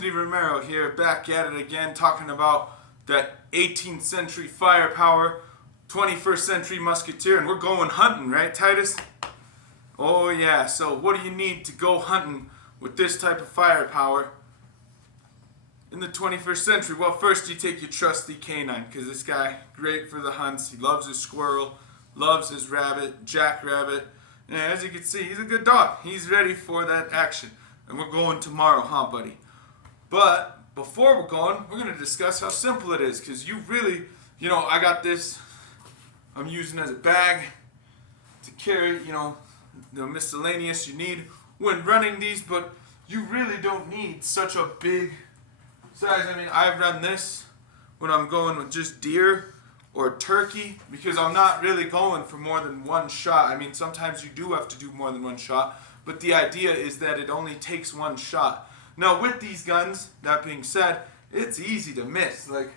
Anthony Romero here, back at it again, talking about that 18th century firepower, 21st century musketeer, and we're going hunting, right, Titus? Oh yeah, so what do you need to go hunting with this type of firepower in the 21st century? Well, first you take your trusty canine, because this guy, great for the hunts. He loves his squirrel, loves his rabbit, jackrabbit, and as you can see, he's a good dog. He's ready for that action. And we're going tomorrow, huh, buddy? But before we're going, we're going to discuss how simple it is, because you really, I got this, I'm using as a bag to carry, the miscellaneous you need when running these, but you really don't need such a big size. I mean, I run this when I'm going with just deer or turkey, because I'm not really going for more than one shot. I mean, sometimes you do have to do more than one shot, but the idea is that it only takes one shot. Now with these guns, that being said, it's easy to miss. Like,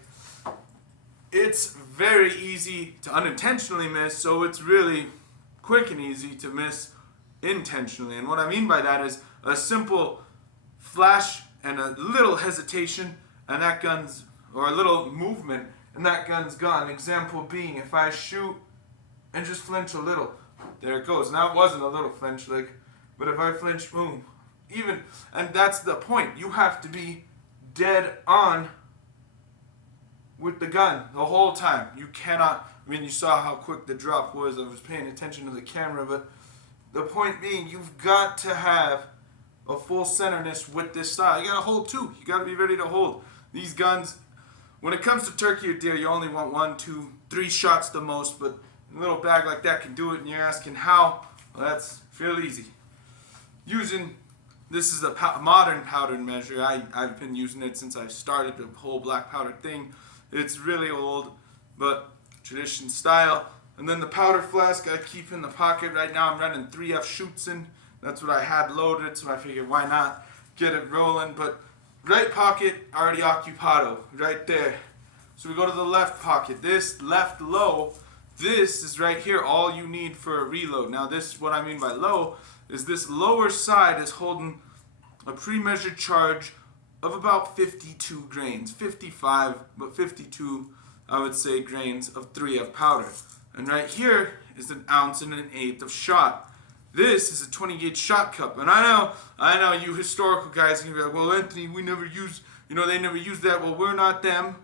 it's very easy to unintentionally miss, so it's really quick and easy to miss intentionally. And what I mean by that is a simple flash and a little hesitation, and that gun's, or a little movement, and that gun's gone. Example being, if I shoot and just flinch a little, there it goes. Now it wasn't a little flinch, but if I flinch, boom. And that's the point. You have to be dead on with the gun the whole time. You cannot, you saw how quick the drop was. I was paying attention to the camera, but the point being, you've got to have a full centerness with this style. You got to hold too. You got to be ready to hold. These guns, when it comes to turkey or deer, you only want 1, 2, 3 shots the most, but a little bag like that can do it, and you're asking how? Well, that's real easy. This is a modern powder measure. I've been using it since I started the whole black powder thing. It's really old, but tradition style. And then the powder flask I keep in the pocket. Right now I'm running 3F shoots in. That's what I had loaded, so I figured why not get it rolling. But right pocket, already occupado, right there. So we go to the left pocket. This left low, this is right here, all you need for a reload. Now this, what I mean by low, is this lower side is holding a pre-measured charge of about 52 grains. 55, but 52, I would say, grains of 3F powder. And right here is 1 ounce and 1/8 of shot. This is a 20 gauge shot cup. And I know you historical guys can be like, well, Anthony, we never use, they never use that. Well, we're not them.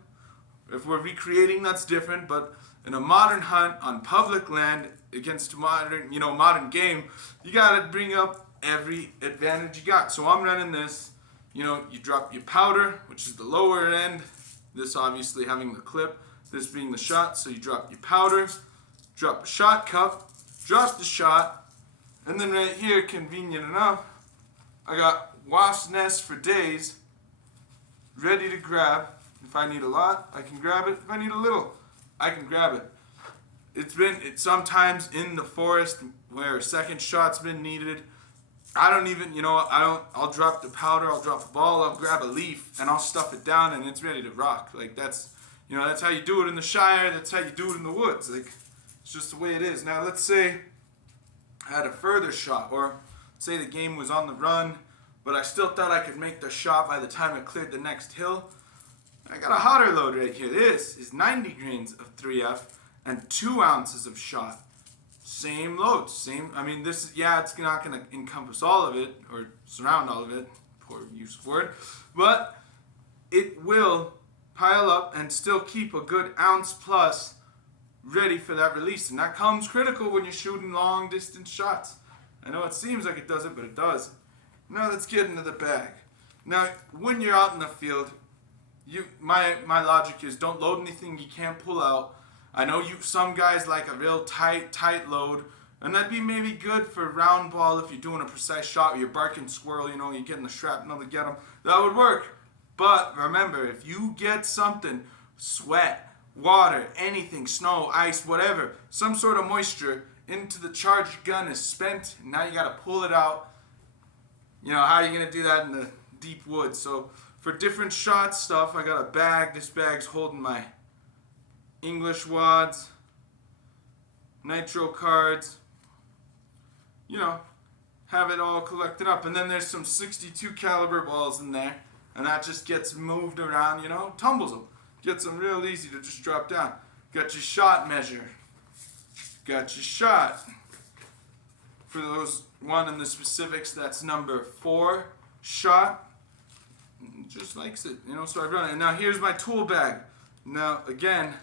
If we're recreating, that's different. But in a modern hunt on public land against modern game, you gotta bring up every advantage you got. So I'm running this, you drop your powder, which is the lower end, this obviously having the clip, this being the shot. So you drop your powder, drop a shot cup, drop the shot, and then right here, convenient enough, I got wasp nests for days ready to grab. If I need a lot, I can grab it. If I need a little, I can grab it. It's sometimes in the forest where a second shot's been needed. I don't even, I'll drop the powder, I'll drop a ball, I'll grab a leaf, and I'll stuff it down, and it's ready to rock. Like, that's how you do it in the Shire, that's how you do it in the woods. Like, it's just the way it is. Now, let's say I had a further shot, or say the game was on the run, but I still thought I could make the shot by the time I cleared the next hill. I got a hotter load right here. This is 90 grains of 3F and 2 ounces of shot. Same load, this is, it's not going to encompass all of it, or surround all of it, poor use of word, but it will pile up and still keep a good ounce plus ready for that release. And that comes critical when you're shooting long distance shots. I know it seems like it doesn't, but it does. Now let's get into the bag. Now, when you're out in the field, my logic is don't load anything you can't pull out. I know some guys like a real tight load, and that'd be maybe good for round ball if you're doing a precise shot, or you're barking squirrel, you're getting the shrapnel to get them. That would work. But remember, if you get something, sweat, water, anything, snow, ice, whatever, some sort of moisture into the charged gun is spent, and now you got to pull it out. How are you going to do that in the deep woods? So for different shot stuff, I got a bag. This bag's holding my English wads, nitro cards, have it all collected up. And then there's some 62 caliber balls in there. and that just gets moved around, tumbles them. Gets them real easy to just drop down. Got your shot measure. Got your shot. For those wanting the specifics, that's number 4 shot. Just likes it, so I run it. And now here's my tool bag. Now, again,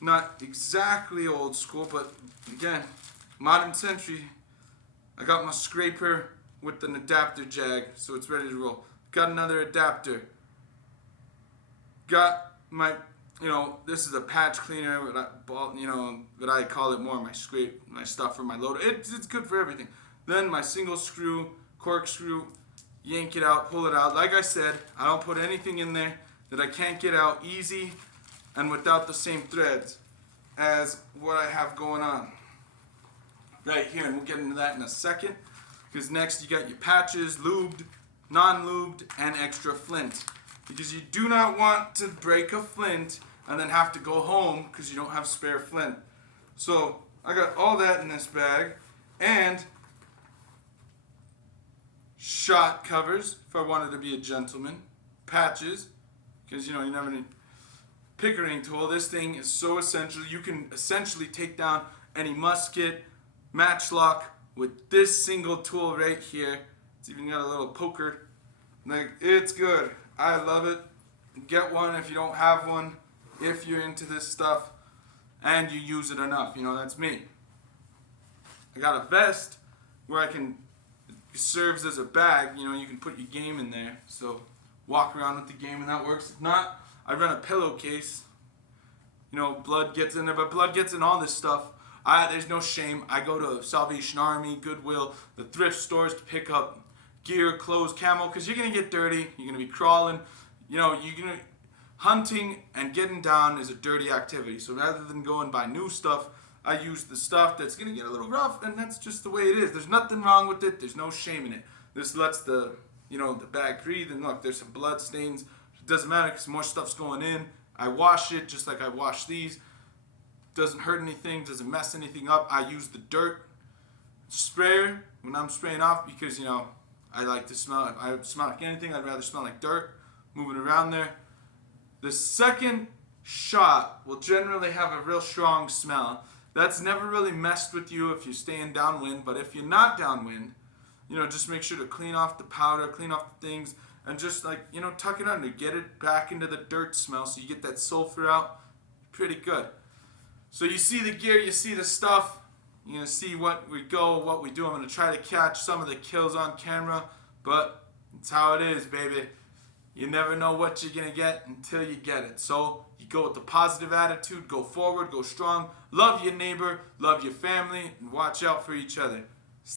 not exactly old school, but again, modern century. I got my scraper with an adapter jag, so it's ready to roll. Got another adapter. Got my, this is a patch cleaner, but I call it more my stuff for my loader. It's good for everything. Then my single screw, corkscrew, yank it out, pull it out. Like I said, I don't put anything in there that I can't get out easy and without the same threads as what I have going on right here. And we'll get into that in a second, because next you got your patches, lubed, non-lubed, and extra flint. Because you do not want to break a flint and then have to go home because you don't have spare flint. So I got all that in this bag, and shot covers if I wanted to be a gentleman, patches, because you never need pickering tool. This thing is so essential. You can essentially take down any musket, matchlock with this single tool right here. It's even got a little poker. Like, it's good. I love it. Get one if you don't have one, if you're into this stuff and you use it enough. That's me. I got a vest where it serves as a bag. You can put your game in there. So walk around with the game and that works. If not, I run a pillowcase. Blood gets in there, but blood gets in all this stuff. There's no shame. I go to Salvation Army, Goodwill, the thrift stores to pick up gear, clothes, camo, because you're going to get dirty. You're going to be crawling. Hunting and getting down is a dirty activity. So rather than go and buy new stuff, I use the stuff that's going to get a little rough, and that's just the way it is. There's nothing wrong with it. There's no shame in it. This lets the bag breathe, and look, there's some blood stains. It doesn't matter because more stuff's going in. I wash it just like I wash these. Doesn't hurt anything, doesn't mess anything up. I use the dirt sprayer when I'm spraying off because, I like to smell. If I smell like anything, I'd rather smell like dirt moving around there. The second shot will generally have a real strong smell. That's never really messed with you if you're staying downwind, but if you're not downwind, just make sure to clean off the powder, clean off the things, and just tuck it under. Get it back into the dirt smell so you get that sulfur out. Pretty good. So you see the gear, you see the stuff. You're going to see what we do. I'm going to try to catch some of the kills on camera, but it's how it is, baby. You never know what you're going to get until you get it. So you go with the positive attitude, go forward, go strong, love your neighbor, love your family, and watch out for each other.